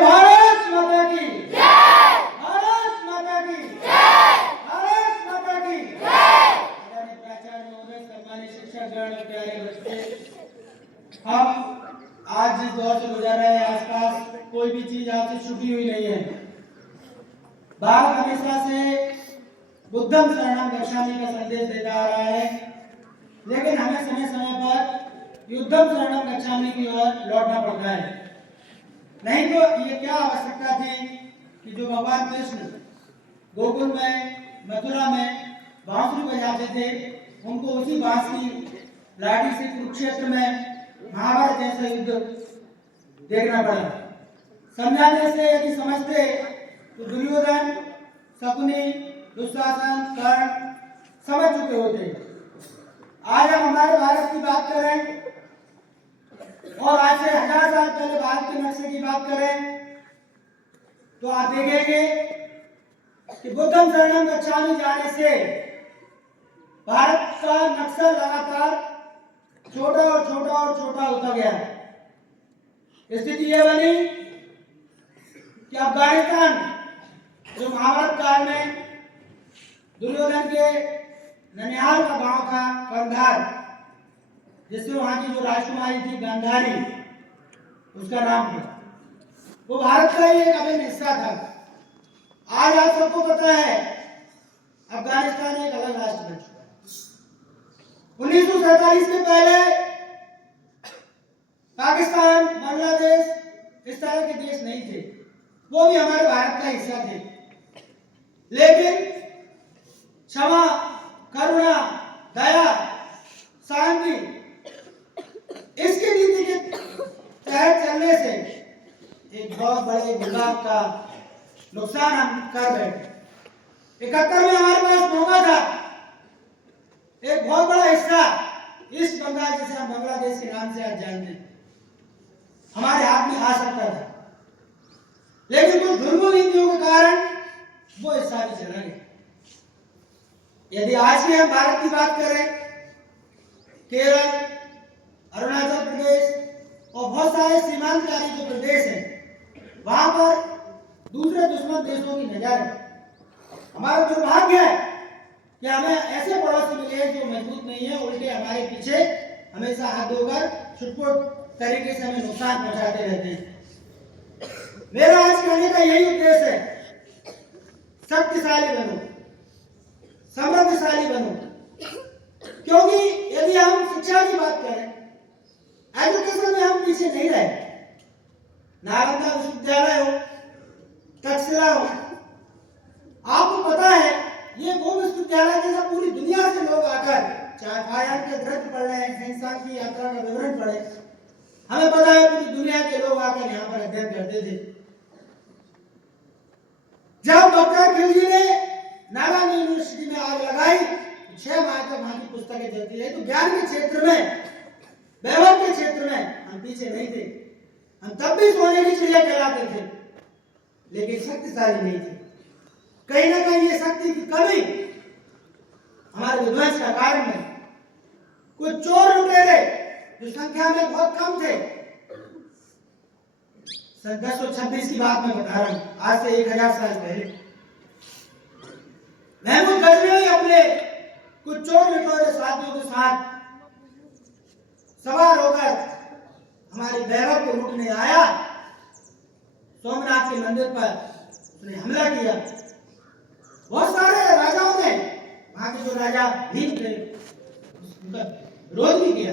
भारत माता की जय, भारत माता की जय, भारत माता की जय। आदरणीय प्राचार्य महोदय, सम्मानित शिक्षकगण और प्यारे बच्चे, हम आज जिस दौर से गुजर रहे हैं आसपास कोई भी चीज आपसे छुपी हुई नहीं है। भारत हमेशा से बुद्धम शरणम गच्छामि का संदेश देता आ रहा है, लेकिन हमें समय समय पर युद्धम शरणम गच्छामि की ओर लौटना पड़ता है। नहीं तो ये क्या आवश्यकता थी कि जो भगवान कृष्ण गोकुल में मथुरा में बांसुरी बजाते थे, उनको उसी बांस की लाठी से कुरुक्षेत्र में महाभारत जैसा युद्ध देखना पड़ा। समझाने से यदि समझते तो दुर्योधन, शकुनी, दुशासन, कर्ण समझ चुके होते। आज हम हमारे भारत की बात करें और आज से 1000 साल पहले भारत के नक्शे की बात करें तो आप देखेंगे कि बुद्धम शरणम गच्छामि जाने से भारत का नक्शा लगातार छोटा और छोटा और छोटा होता गया। स्थिति यह बनी कि अफगानिस्तान जो महाभारत काल में दुर्योधन के ननिहाल का गांव था कंधार, जिससे वहां की जो राजकुमारी थी गांधारी उसका नाम था, वो भारत का ही एक अभिन्न हिस्सा था। आज आप सबको पता है अफगानिस्तान एक अलग राष्ट्र बन चुका है। 1947 के पहले पाकिस्तान, बांग्लादेश इस तरह के देश नहीं थे, वो भी हमारे भारत का हिस्सा थे। लेकिन क्षमा, करुणा, दया, शांति इसकी नीति के तहत चलने से एक बहुत बड़े विभाग का नुकसान हम कर बैठे। 71 में हमारे पास मौका था एक बहुत बड़ा हिस्सा ईस्ट बंगाल, जिसे हम बांग्लादेश के नाम से आज जानते हैं, हमारे हाथ में आ सकता था, लेकिन कुछ दुर्गुण नीतियों के कारण वो हिस्सा भी चला गया। यदि आज की हम भारत की बात करें, केरल, अरुणाचल प्रदेश और बहुत सारे सीमांतकारी जो प्रदेश हैं, वहां पर दूसरे दुश्मन देशों की नजर है। हमारा दुर्भाग्य है कि हमें ऐसे पड़ोसी मिले जो मजबूत नहीं है, उल्टे हमारे पीछे हमेशा हाथ धोकर छुटपुट तरीके से हमें नुकसान पहुंचाते रहते हैं। मेरा आज कहने का यही उद्देश्य है, शक्तिशाली बनो, समृद्धशाली बनो। क्योंकि यदि हम शिक्षा की बात करें, एजुकेशन में हम पीछे नहीं रहे। नालंदा विश्वविद्यालय हो, तक्षशिला हो, आपको पता है ये वो विश्वविद्यालय है जहां पूरी दुनिया से लोग आकर चाहे फायर के दृश्य पढ़ रहे हैं, इंसान की यात्रा का विवरण पढ़े, हमें पता है पूरी दुनिया के लोग आकर यहाँ पर अध्ययन करते थे। जब डॉक्टर खिलजी ने नालंदा यूनिवर्सिटी में आग लगाई, 6 माह तक वहां की पुस्तकें चलती रही। तो ज्ञान के क्षेत्र में, वैभव के क्षेत्र में हम पीछे नहीं थे। हम तब भी सोने की चिड़िया कहलाते थे, लेकिन शक्तिशाली नहीं थे। कहीं ना कहीं ये शक्ति की कमी हमारे विध्वंस का कारण है। कुछ चोर लुटेरे जो संख्या में बहुत कम थे, सन 1026 की बात मैं बता रहा हूं, आज से 1000 साल पहले महमूद गजनवी अपने कुछ चोर लुटेरे साथियों के साथ सवार होकर हमारे वैभव को लूटने आया। सोमनाथ के मंदिर पर उसने हमला किया। बहुत सारे राजाओं ने, वहां के जो राजा भीम थे, उनका विरोध भी किया,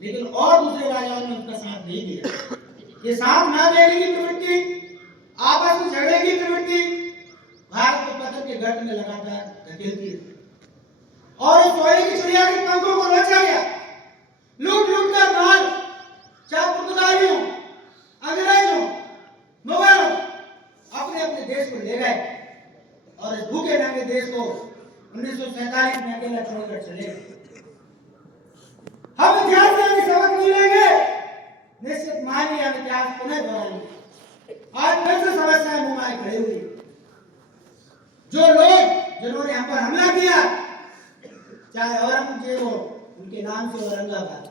लेकिन और दूसरे राजाओं ने उसका साथ नहीं दिया। ये साथ ना देने की प्रवृत्ति, आपस में झगड़े की प्रवृत्ति भारत को पतन के गर्त में लगातार धकेलती है। और इस सोने की चिड़िया के पंखों को नोचा गया। लूट लूट कर माल, चाहे पुर्तगाली हो, अंग्रेज हो, मुगल हो, अपने अपने देश को ले गए और इस भूखे नंगे देश को 1947 में अकेला छोड़कर चले गए। हम इतिहास से सबक नहीं लेंगे, निश्चित मानिए हम इतिहास पुनः दोहराएंगे। आज फिर से समस्याएं मुंह में खड़ी हुई। जो लोग जिन्होंने हम पर हमला किया, चाहे औरंगजेब हो, उनके नाम से औरंगाबाद,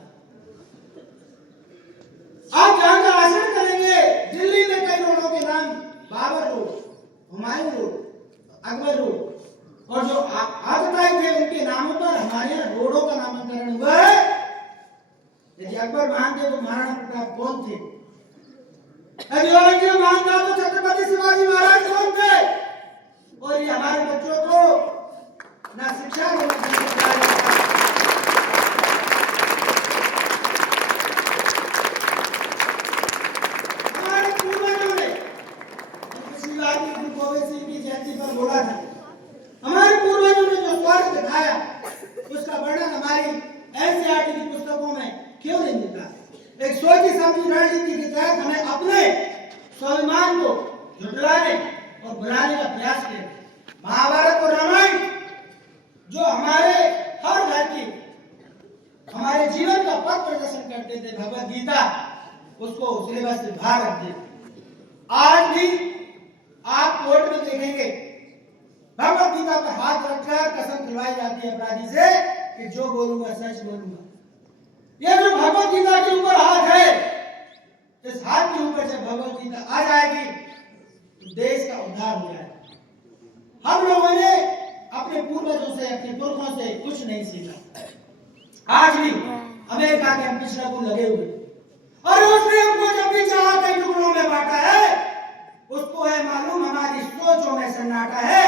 आप जहां का आश्रय करेंगे, दिल्ली में अकबर रोड, और जो आतताई थे उनके नामों पर हमारे यहाँ रोडों का नामकरण हुआ है। यदि अकबर मानते तो महाराणा प्रताप कौन थे? यदि औरंगजेब मानता तो छत्रपति शिवाजी महाराज कौन थे? और ये हमारे बच्चों को ना शिक्षा हमारे पूर्वजों ने गुरु गोविंद सिंह की जयंती पर बोला था, हमारे पूर्वजों ने जो स्वर्ग दिखाया उसका वर्णन हमारी एनसीईआरटी की पुस्तकों में क्यों नहीं मिलता? एक सोची समझी रणनीति के तहत हमें अपने स्वाभिमान को झुठलाने और बुलाने का प्रयास किया। महाभारत और रामायण जो हमारे हर घर की हमारे जीवन का पथ प्रदर्शन करते थे, भगवत गीता उसको सिलेबस से बाहर रख दिया। आज भी आप कोर्ट में देखेंगे भगवत गीता पर हाथ रखकर कसम खिलवाई जाती है अपराधी से कि जो बोलूंगा सच बोलूंगा। ये जो भगवत गीता के ऊपर हाथ है, इस हाथ के ऊपर जब भगवत गीता आ जाएगी तो देश का उद्धार हो जाएगा। हम लोगों ने अपने पूर्वजों से अपने पुरखों से कुछ नहीं सीखा। आज भी अमेरिका के हम पिछड़ा को लगे हुए, और उसने हमको जब भी चाहा कई टुकड़ों में बांटा है, उसको है मालूम हमारी सोचों में सन्नाटा है,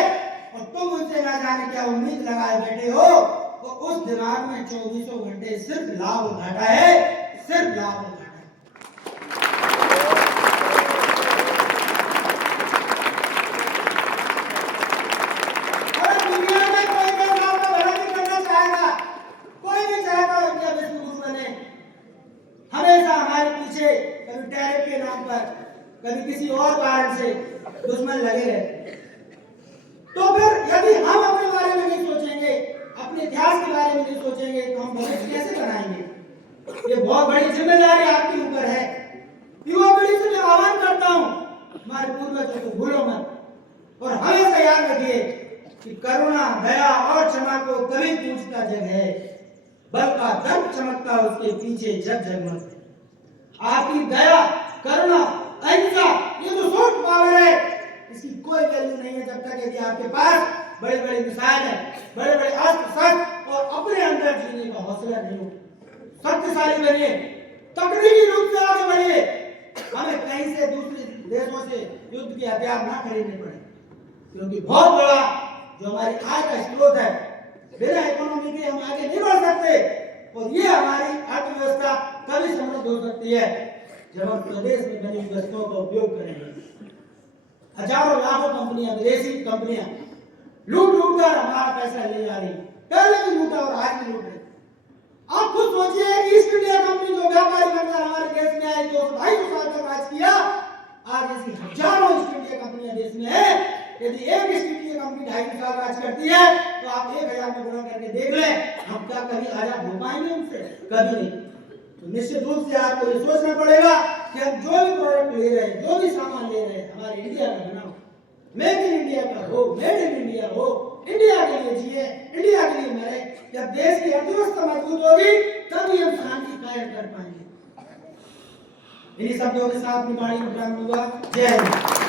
और तुम उनसे ना जाने क्या उम्मीद लगाए बैठे हो। तो उस दिमाग में 24 घंटे सिर्फ लाभ और घाटा है, सिर्फ लाभ और घाटा है। और दुनिया में कोई भी काम का भला नहीं करना चाहेगा, कोई नहीं चाहेगा इंडिया विश्व गुरु बने। हमेशा हमारे पीछे कभी टैरिफ के नाम पर, कभी किसी और कारण से दुश्मन लगे रहते। तो फिर यदि हम अपने बारे में नहीं सोचेंगे, अपने इतिहास के बारे में नहीं सोचेंगे, तो हम भविष्य कैसे बनाएंगे? ये बहुत बड़ी जिम्मेदारी आपके ऊपर है। युवा पीढ़ी से मैं आह्वान करता हूँ, हमारे पूर्वजों को भूलो मत, और हमेशा याद रखिए कि करुणा, दया और क्षमा को कभी पूछता जग है, बल का दर्प चमकता उसके पीछे जग जगमग है। आपकी दया, करुणा, अहिंसा, ये जो सॉफ्ट पावर है, इसकी कोई वैल्यू नहीं है जब तक यदि आपके पास बड़े बड़े मिसाइल है, बड़े बड़े अस्त्र शस्त्र और अपने अंदर जीने का हौसला नहीं हो। शक्तिशाली बनिए, तकनीकी रूप से आगे बढ़िए, हमें कहीं से दूसरे देशों से युद्ध के हथियार ना खरीदने पड़े, क्योंकि बहुत बड़ा जो हमारी आय का स्रोत है, बिना इकोनॉमी के हम आगे नहीं बढ़ सकते। और ये हमारी अर्थव्यवस्था तभी समृद्ध हो सकती है जब हम प्रदेश में बनी वस्तुओं का उपयोग करेंगे। हजारों लाखों कंपनियां, विदेशी कंपनियां लूट लूट कर हमारा पैसा ले जा रही, पहले भी लूटा और आज भी लूट रही। आप खुद सोचिए कि ईस्ट इंडिया कंपनी जो व्यापारी बनकर हमारे देश में आई, 200-250 साल तक राज किया, आज ऐसी हजारों ईस्ट इंडिया कंपनियां देश में है। यदि एक ईस्ट इंडिया कंपनी 250 साल राज करती है तो आप 1000 में गुणा करके देख लें, हम क्या कभी आजाद हो पाएंगे उनसे? कभी नहीं। तो निश्चित रूप से आपको ये सोचना पड़ेगा कि हम जो भी प्रोडक्ट ले रहे हैं, जो भी सामान ले रहे हैं, हमारे इंडिया का बना हो, मेक इन इंडिया का हो, मेड इन इंडिया हो, इंडिया के लिए जिए, इंडिया के लिए मरे। जब देश की अर्थव्यवस्था मजबूत होगी तभी हम शांति कायम कर पाएंगे। इन्हीं शब्दों के साथ निभाड़ी विराम दूंगा। जय हिंद।